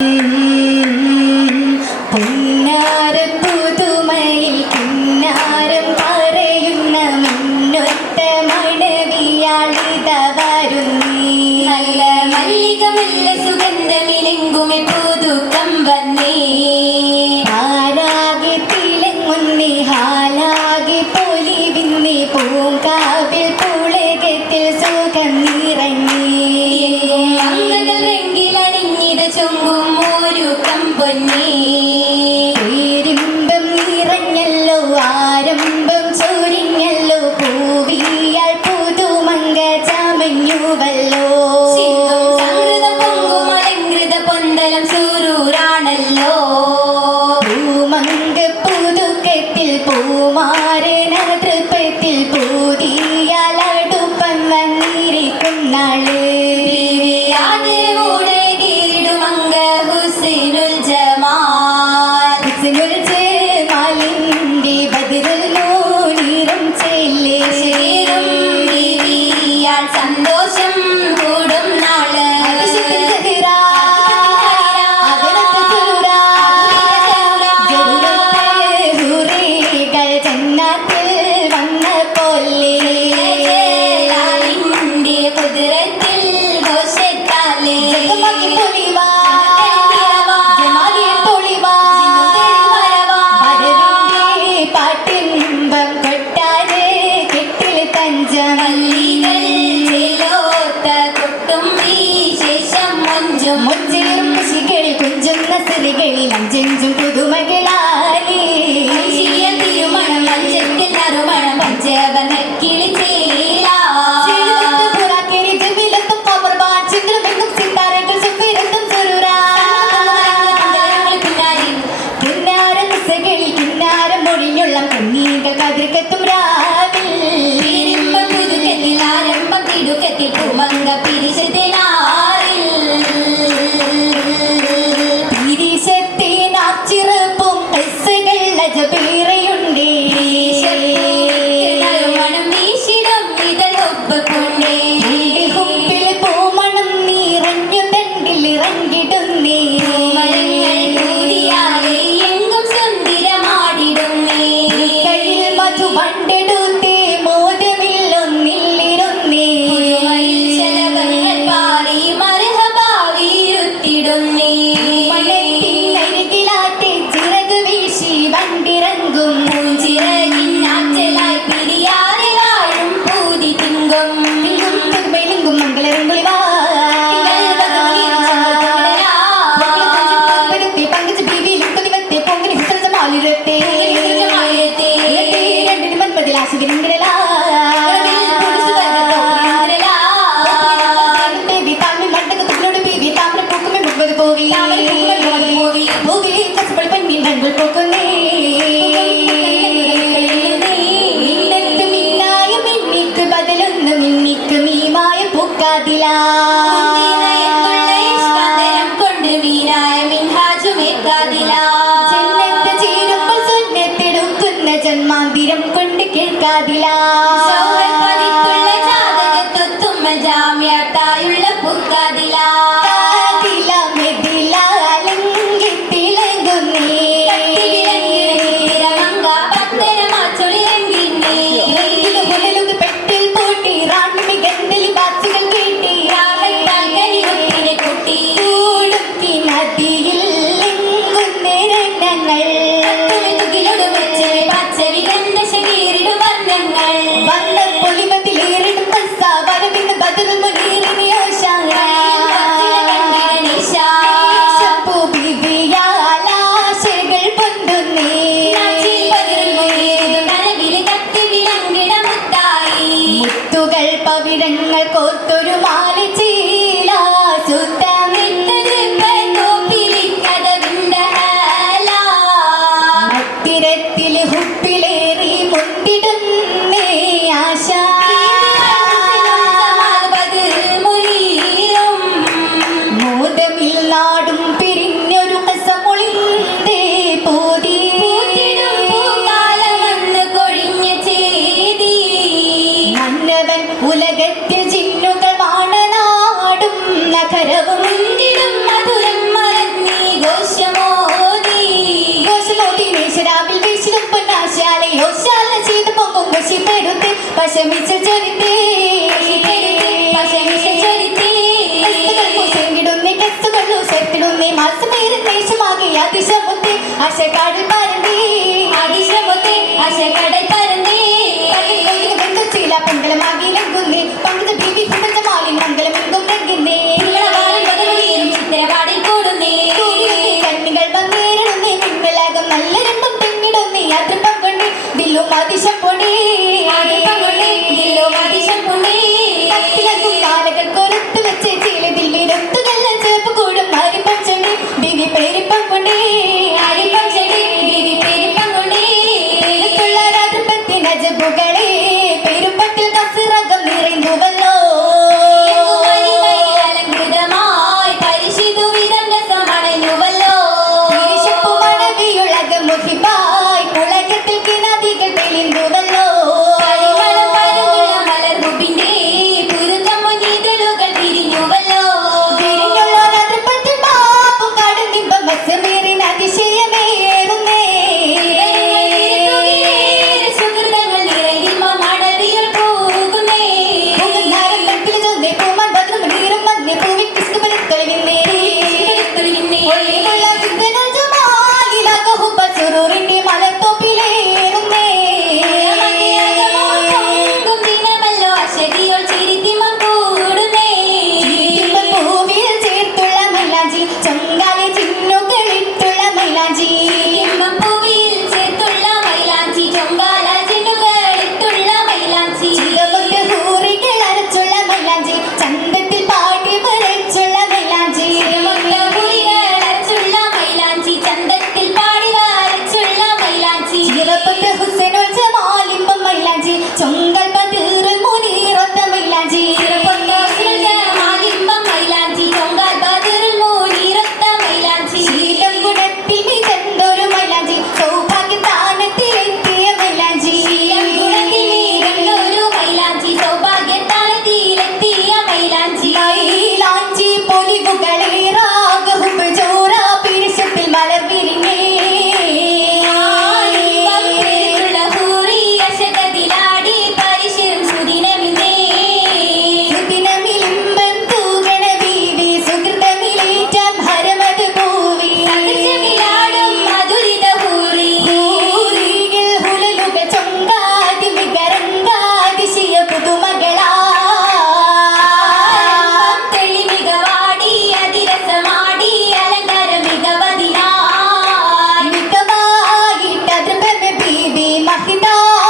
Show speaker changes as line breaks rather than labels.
Mm-hmm.
dance and those
丽兰，金。ಗಜಬೀರೆಯುಂಡಿ
മണം വീശിടം ഇതലൊപ്പുണ്ടേ ഹുമ്പിൽ
പൂമണം നീറഞ്ഞു തണ്ടിലിറങ്ങിടുന്നേ മരങ്ങൾ കൂടിയായി
എങ്ങും സുന്ദരമാടിടുന്നേ. മധു
പണ്ടിടുന്നു है രക്തജിന്നുകളാണ് നാടും നഗരവും imaginó.